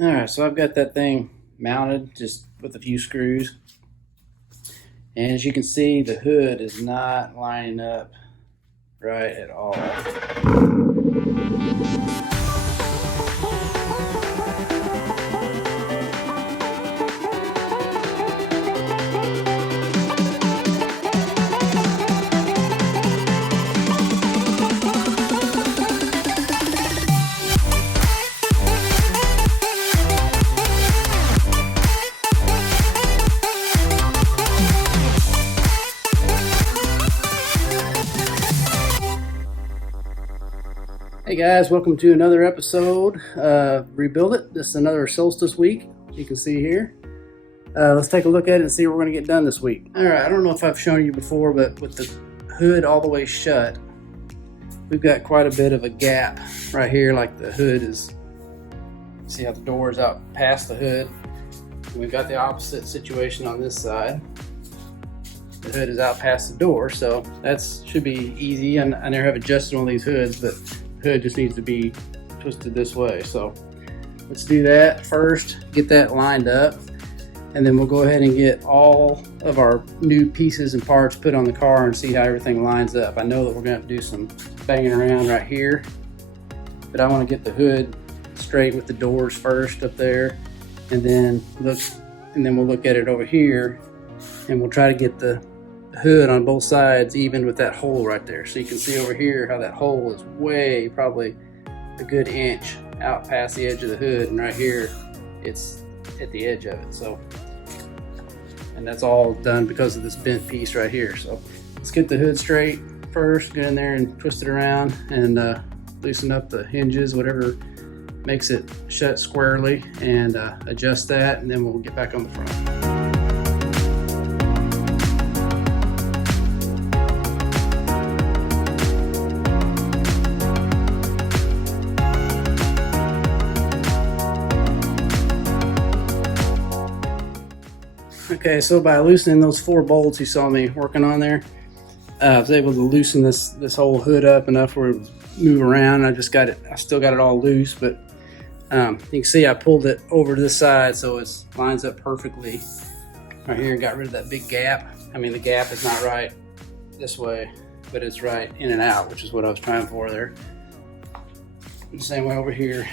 All right, so I've got that thing mounted just with a few screws. And as you can see, the hood is not lining up right at all. Hey guys, welcome to another episode of Rebuild It. This is another solstice week, you can see here. Let's take a look at it and see what we're going to get done this week. All right, I don't know if I've shown you before, but with the hood all the way shut, we've got quite a bit of a gap right here, like the hood is, see how the door is out past the hood. And we've got the opposite situation on this side. The hood is out past the door, so that should be easy. I never have adjusted one of these hoods, but hood just needs to be twisted this way. So let's do that first, get that lined up, and then we'll go ahead and get all of our new pieces and parts put on the car and see how everything lines up. I know that we're going to have to do some banging around right here, but I want to get the hood straight with the doors first up there, and then we'll look at it over here, and we'll try to get the hood on both sides even with that hole right there. So you can see over here how that hole is way, probably a good inch out past the edge of the hood, and right here it's at the edge of it. So, and that's all done because of this bent piece right here. So let's get the hood straight first, get in there and twist it around and loosen up the hinges, whatever makes it shut squarely, and adjust that, and then we'll get back on the front. Okay, so by loosening those 4 bolts you saw me working on there, I was able to loosen this whole hood up enough where it would move around. I still got it all loose, but you can see I pulled it over to this side so it lines up perfectly right here and got rid of that big gap. I mean, the gap is not right this way, but it's right in and out, which is what I was trying for there. The same way over here.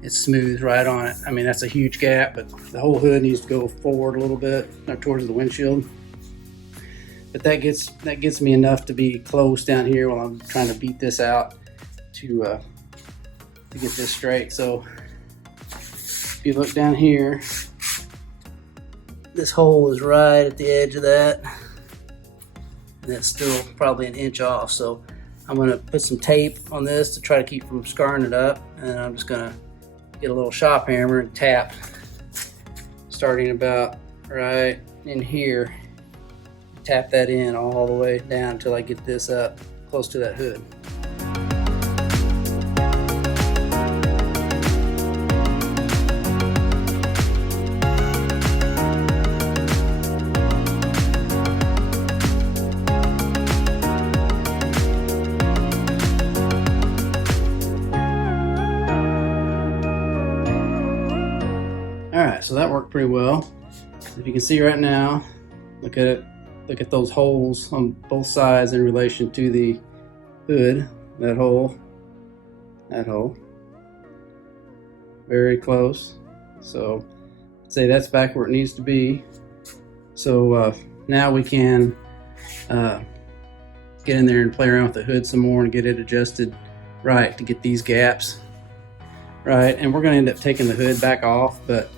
It's smooth right on it. I mean, that's a huge gap, but the whole hood needs to go forward a little bit, up towards the windshield. But that gets me enough to be close down here while I'm trying to beat this out to get this straight. So if you look down here, this hole is right at the edge of that, and it's still probably an inch off. So I'm gonna put some tape on this to try to keep from scarring it up, and I'm just gonna get a little shop hammer and tap, starting about right in here. Tap that in all the way down until I get this up close to that hood. Alright, so that worked pretty well. If you can see right now, look at it. Look at those holes on both sides in relation to the hood. That hole. Very close. So I'd say that's back where it needs to be. So now we can get in there and play around with the hood some more and get it adjusted right to get these gaps right. And we're going to end up taking the hood back off, but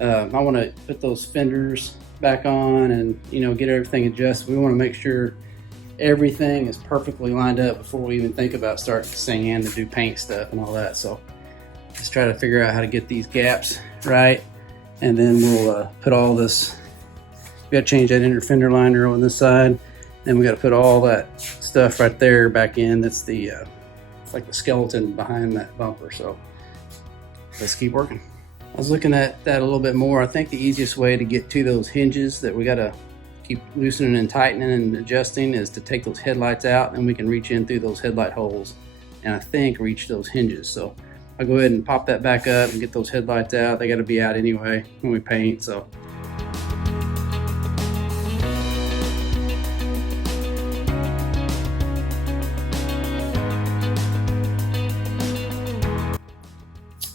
I want to put those fenders back on and get everything adjusted. We want to make sure everything is perfectly lined up before we even think about starting to sand and do paint stuff and all that. So let's try to figure out how to get these gaps right, and then we'll put all this. We got to change that inner fender liner on this side, then we got to put all that stuff right there back in. That's the like the skeleton behind that bumper. So let's keep working. I was looking at that a little bit more. I think the easiest way to get to those hinges that we got to keep loosening and tightening and adjusting is to take those headlights out, and we can reach in through those headlight holes and I think reach those hinges. So I'll go ahead and pop that back up and get those headlights out. They got to be out anyway when we paint, so.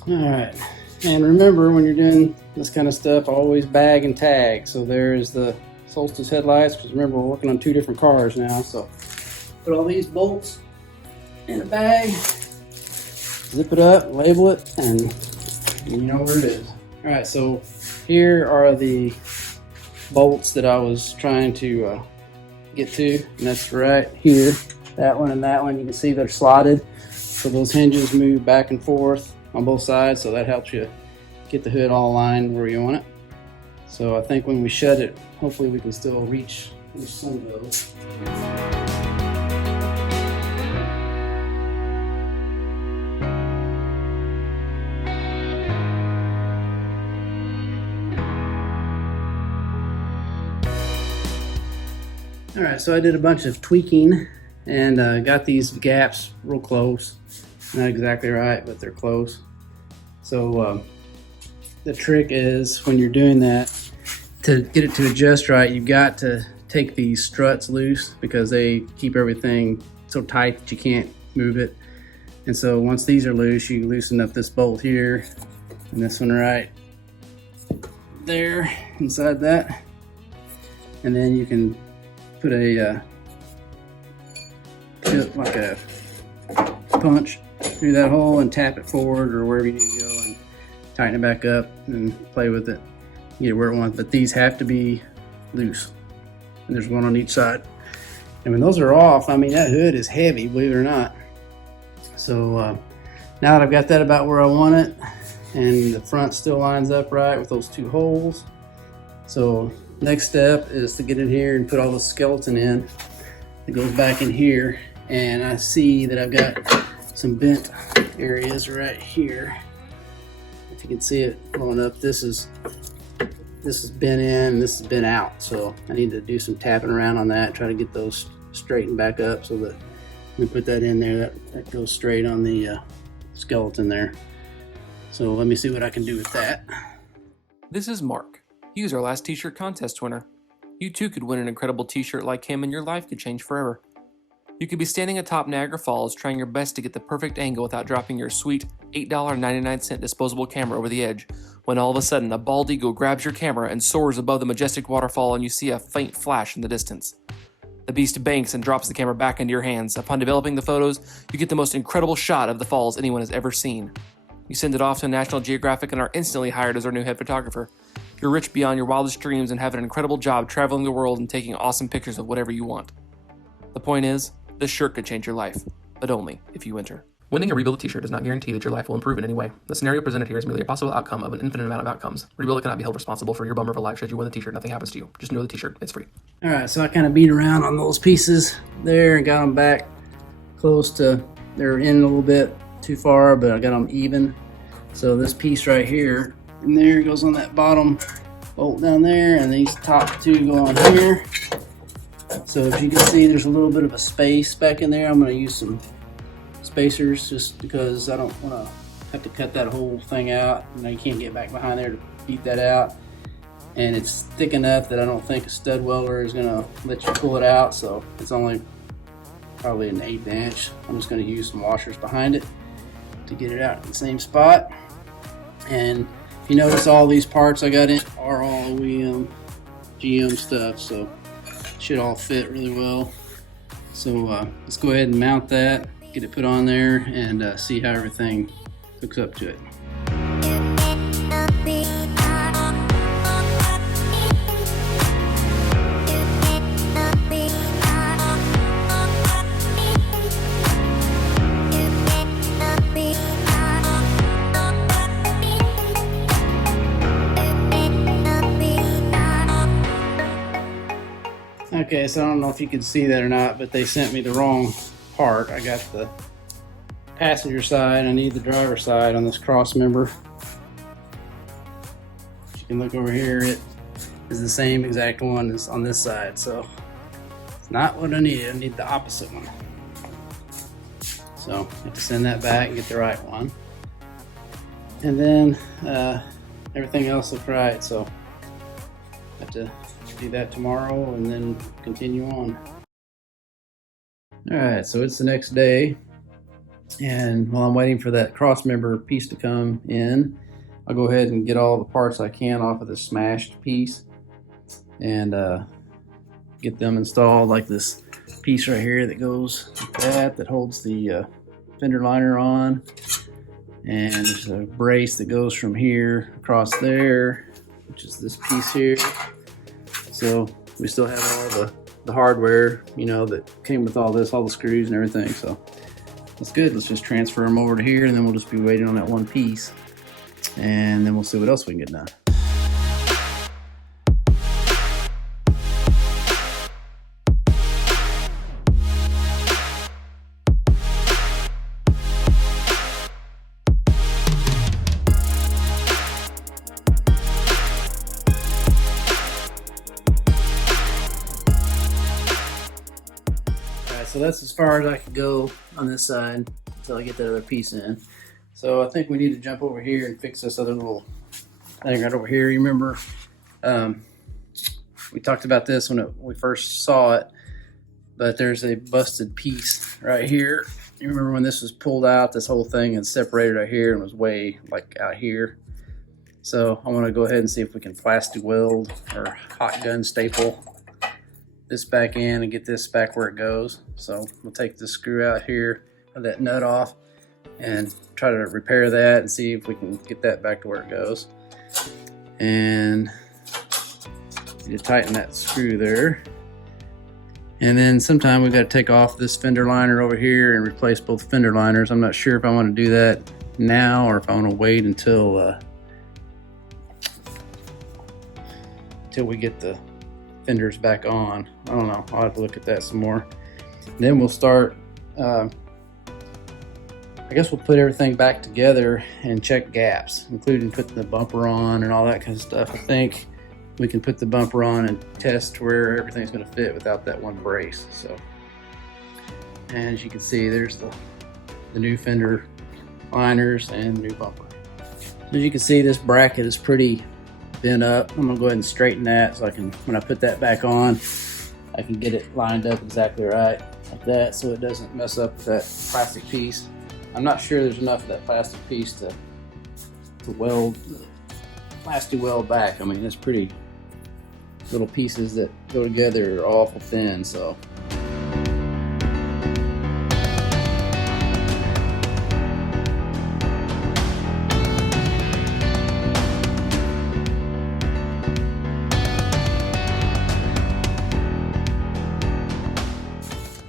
All right, and remember when you're doing this kind of stuff, always bag and tag. So there's the Solstice headlights, because remember we're working on 2 different cars now. So put all these bolts in a bag, zip it up, label it, and you know where it is. All right, so here are the bolts that I was trying to get to, and that's right here. That one and that one, you can see they're slotted, so those hinges move back and forth on both sides, so that helps you get the hood all aligned where you want it. So I think when we shut it, hopefully we can still reach some of those. All right, so I did a bunch of tweaking and got these gaps real close. Not exactly right, but they're close. So the trick is when you're doing that, to get it to adjust right, you've got to take these struts loose because they keep everything so tight that you can't move it. And so once these are loose, you loosen up this bolt here and this one right there inside that. And then you can put a like a punch through that hole and tap it forward or wherever you need to go and tighten it back up and play with it, get it where it wants. But these have to be loose, and there's one on each side. And when those are off, I mean, that hood is heavy, believe it or not. So now that I've got that about where I want it, and the front still lines up right with those 2 holes. So next step is to get in here and put all the skeleton in. It goes back in here, and I see that I've got some bent areas right here. If you can see it going up, this is bent in, this is bent out. So I need to do some tapping around on that, try to get those straightened back up so that we put that in there, that goes straight on the skeleton there. So let me see what I can do with that. This is Mark. He was our last t-shirt contest winner. You too could win an incredible t-shirt like him, and your life could change forever. You could be standing atop Niagara Falls trying your best to get the perfect angle without dropping your sweet $8.99 disposable camera over the edge, when all of a sudden a bald eagle grabs your camera and soars above the majestic waterfall, and you see a faint flash in the distance. The beast banks and drops the camera back into your hands. Upon developing the photos, you get the most incredible shot of the falls anyone has ever seen. You send it off to National Geographic and are instantly hired as our new head photographer. You're rich beyond your wildest dreams and have an incredible job traveling the world and taking awesome pictures of whatever you want. The point is, this shirt could change your life, but only if you enter. Winning a Rebuild It t-shirt does not guarantee that your life will improve in any way. The scenario presented here is merely a possible outcome of an infinite amount of outcomes. Rebuild It cannot be held responsible for your bummer of a life should you win the t-shirt. Nothing happens to you. Just know the t-shirt. It's free. All right, so I kind of beat around on those pieces there and got them back close to, they're in a little bit too far, but I got them even. So this piece right here, and there goes on that bottom bolt down there, and these top 2 go on here. So if you can see, there's a little bit of a space back in there. I'm going to use some spacers just because I don't want to have to cut that whole thing out. You know, you can't get back behind there to beat that out. And it's thick enough that I don't think a stud welder is going to let you pull it out. So it's only probably an 1/8 inch. I'm just going to use some washers behind it to get it out in the same spot. And if you notice, all these parts I got in are all OEM GM stuff, so it should all fit really well. So let's go ahead and mount that, get it put on there, and see how everything hooks up to it. Okay, so I don't know if you can see that or not, but they sent me the wrong part. I got the passenger side, I need the driver side on this cross member. You can look over here, it is the same exact one as on this side, so it's not what I need the opposite one. So I have to send that back and get the right one. And then everything else looked right, so I have to do that tomorrow and then continue on. All right, so it's the next day, and while I'm waiting for that cross member piece to come in, I'll go ahead and get all the parts I can off of the smashed piece and get them installed, like this piece right here that goes like that holds the fender liner on, and there's a brace that goes from here across there, which is this piece here. So we still have all the hardware, you know, that came with all this, all the screws and everything. So that's good. Let's just transfer them over to here, and then we'll just be waiting on that one piece, and then we'll see what else we can get done. So that's as far as I could go on this side until I get that other piece in. So I think we need to jump over here and fix this other little thing right over here. You remember we talked about this when we first saw it, but there's a busted piece right here. You remember when this was pulled out, this whole thing had separated right here and was way like out here. So I want to go ahead and see if we can plastic weld or hot gun staple this back in and get this back where it goes. So we'll take this screw out here, or that nut off, and try to repair that and see if we can get that back to where it goes. And you tighten that screw there. And then sometime we've got to take off this fender liner over here and replace both fender liners. I'm not sure if I want to do that now or if I want to wait until we get the fenders back on. I don't know. I'll have to look at that some more. And then we'll start, I guess we'll put everything back together and check gaps, including putting the bumper on and all that kind of stuff. I think we can put the bumper on and test where everything's going to fit without that one brace. So, and as you can see, there's the new fender liners and the new bumper. As you can see, this bracket is pretty bent up. I'm gonna go ahead and straighten that so I can, when I put that back on, I can get it lined up exactly right like that, so it doesn't mess up that plastic piece. I'm not sure there's enough of that plastic piece to weld, plastic weld back. I mean, it's pretty little pieces that go together are awful thin, so.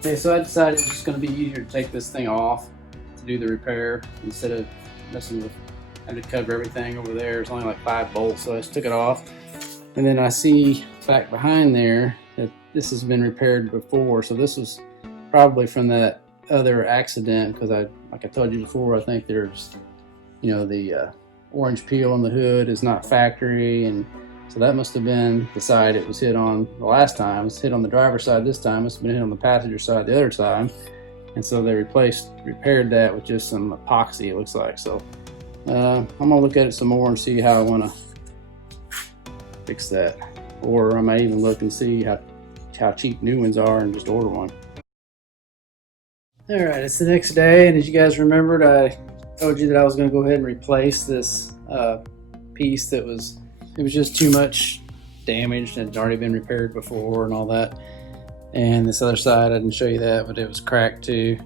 Okay, so I decided it's just going to be easier to take this thing off to do the repair instead of messing with having to cover everything over there. It's only like 5 bolts, so I just took it off. And then I see back behind there that this has been repaired before, so this was probably from that other accident, because like I told you before, I think there's, you know, the orange peel on the hood is not factory, and so that must have been the side it was hit on the last time. It's hit on the driver's side this time. It's been hit on the passenger side the other time. And so they repaired that with just some epoxy, it looks like. So I'm gonna look at it some more and see how I wanna fix that. Or I might even look and see how cheap new ones are and just order one. All right, it's the next day, and as you guys remembered, I told you that I was gonna go ahead and replace this piece that was, it was just too much damaged and it's already been repaired before and all that. And this other side, I didn't show you that, but it was cracked too.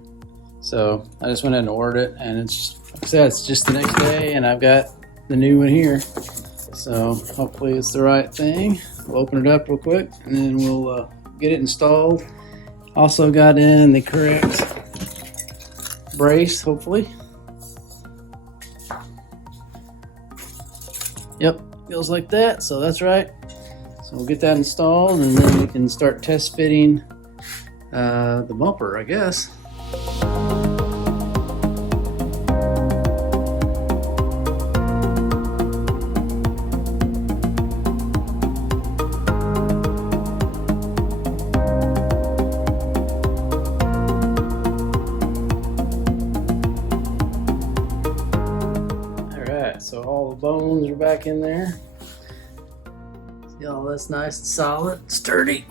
So I just went ahead and ordered it, and it's, like I said, it's just the next day and I've got the new one here. So hopefully it's the right thing. We'll open it up real quick and then we'll get it installed. Also got in the correct brace, hopefully. Yep, feels like that, so that's right. So we'll get that installed and then we can start test fitting the bumper, I guess. Alright, so all the bones are back in there. See, all that's nice and solid, sturdy.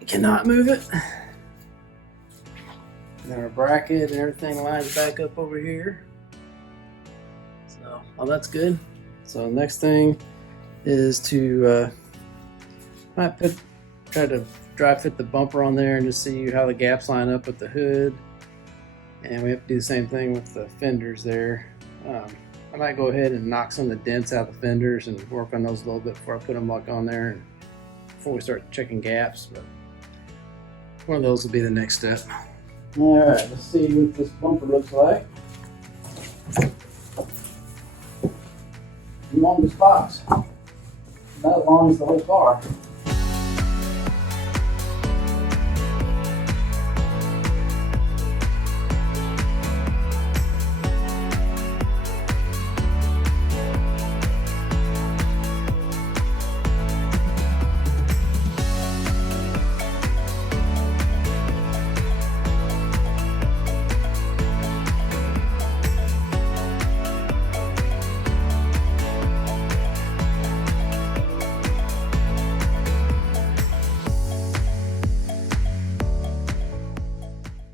You cannot move it. And then our bracket and everything lines back up over here. So, oh, that's good. So next thing is to try to dry fit the bumper on there and just see how the gaps line up with the hood. And we have to do the same thing with the fenders there. I might go ahead and knock some of the dents out of the fenders and work on those a little bit before I put them back on there and before we start checking gaps. But one of those will be the next step. All right, let's see what this bumper looks like. Longest box. Not as long as the whole car.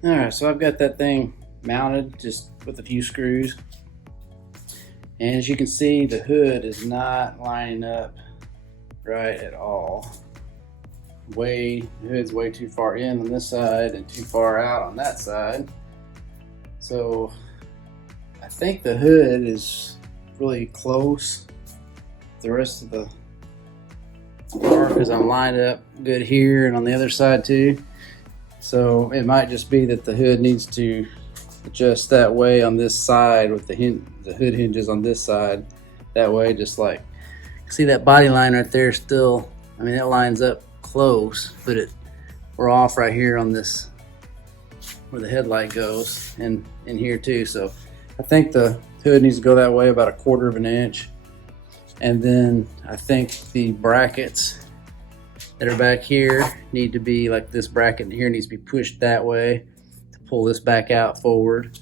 Alright, so I've got that thing mounted just with a few screws. And as you can see, the hood is not lining up right at all. The hood's way too far in on this side and too far out on that side. So I think the hood is really close to the rest of the car because I'm lined up good here and on the other side too. So it might just be that the hood needs to adjust that way on this side with the hood hinges on this side. That way, just like, see that body line right there still, I mean, it lines up close, but we're off right here on this, where the headlight goes, and in here too. So I think the hood needs to go that way about 1/4 of an inch. And then I think the brackets that are back here need to be like this bracket here needs to be pushed that way to pull this back out forward,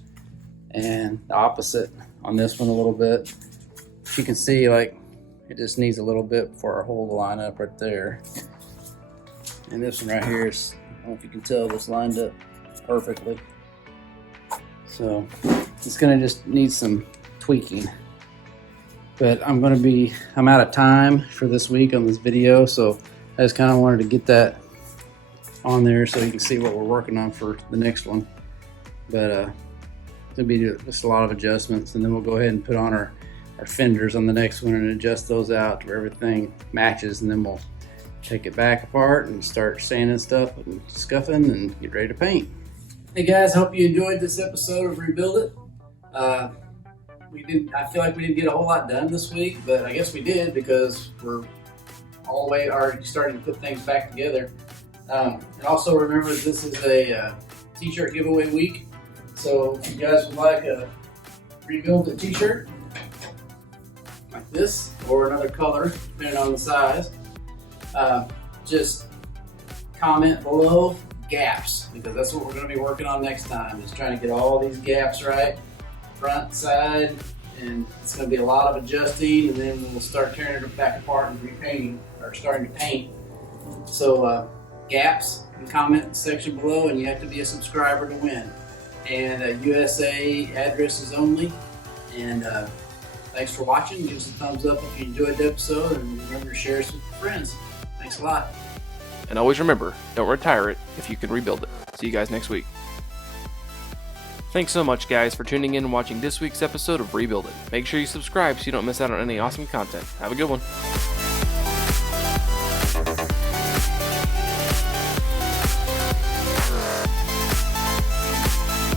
and the opposite on this one a little bit. You can see like it just needs a little bit for our hole to line up right there. And this one right here is, I don't know if you can tell, this lined up perfectly. So it's gonna just need some tweaking. But I'm out of time for this week on this video, so I just kind of wanted to get that on there so you can see what we're working on for the next one. But it'll be just a lot of adjustments, and then we'll go ahead and put on our fenders on the next one and adjust those out to where everything matches, and then we'll take it back apart and start sanding stuff and scuffing and get ready to paint. Hey guys, hope you enjoyed this episode of Rebuild It. I feel like we didn't get a whole lot done this week, but I guess we did because we're all the way already starting to put things back together. And also remember, this is a t-shirt giveaway week. So if you guys would like a Rebuild It t-shirt like this or another color, depending on the size, just comment below gaps, because that's what we're going to be working on next time, is trying to get all these gaps right, front, side, and it's going to be a lot of adjusting, and then we'll start tearing it back apart and repainting, or starting to paint. So gaps in the comment section below, and you have to be a subscriber to win. And USA addresses only. And thanks for watching. Give us a thumbs up if you enjoyed the episode, and remember to share us with your friends. Thanks a lot. And always remember, don't retire it if you can rebuild it. See you guys next week. Thanks so much, guys, for tuning in and watching this week's episode of Rebuild It. Make sure you subscribe so you don't miss out on any awesome content. Have a good one.